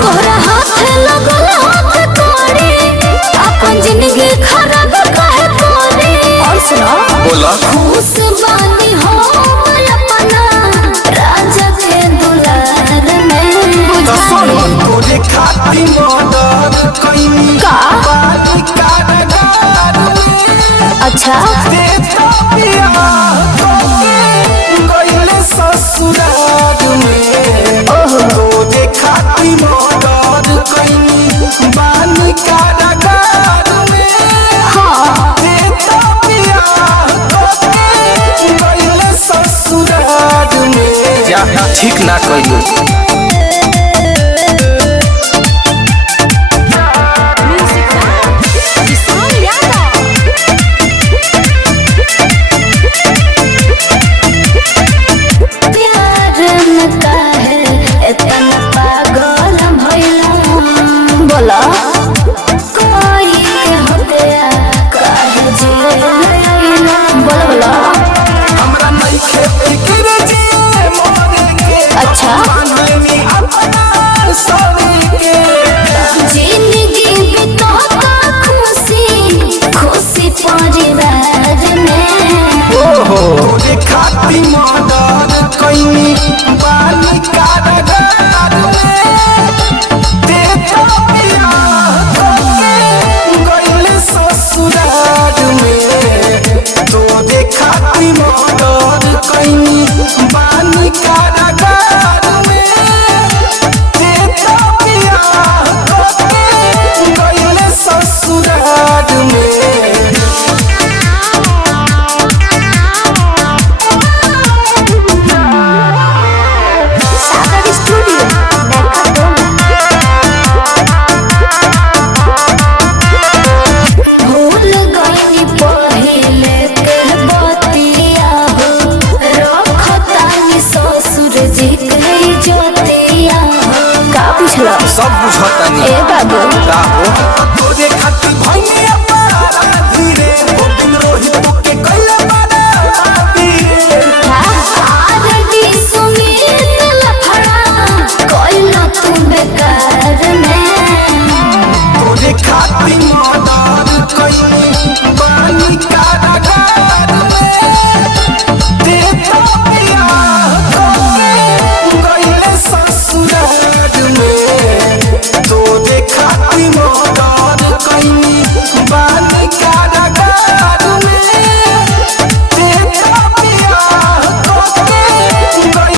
तोहरा हाथ लगल हाथ तोड़े अपन जिंदगी खराब काहे तोड़े। और सुनो बोला खुश बानी हो अपना राजा के दुलार में। तोरे खाती मर्डर कइनी का बानी कारागार में। अच्छा ते तो पिया गइले ससुराल में। तोरे खाती मर्डर कइनी बानी कारागार में। हाँ ते तो पिया गइले ससुराल में। जा ठीक ना कइयो। बोला कोई के होते काहे बोला बोला हमरा नइखे फिक्र जिए मरे के। अच्छा माननी अपना सभी के। जिंदगी बिताता खुशी खुशी परिवार में। तोरे खाती मर्डर कइनी बानी कारागार में। ते तो पिया गइले ससुराल में। तोरे खाती मर्डर कइनी बानी कारागार में। ते तो पिया गइले ससुराल में। सागर स्टूडियो भूल गई पहिले के बतिया हो रखतानी ससुर जी के जोतिया हो। का पूछला सब बुझतानी ए बाबू का हो तोरे खाती भइनी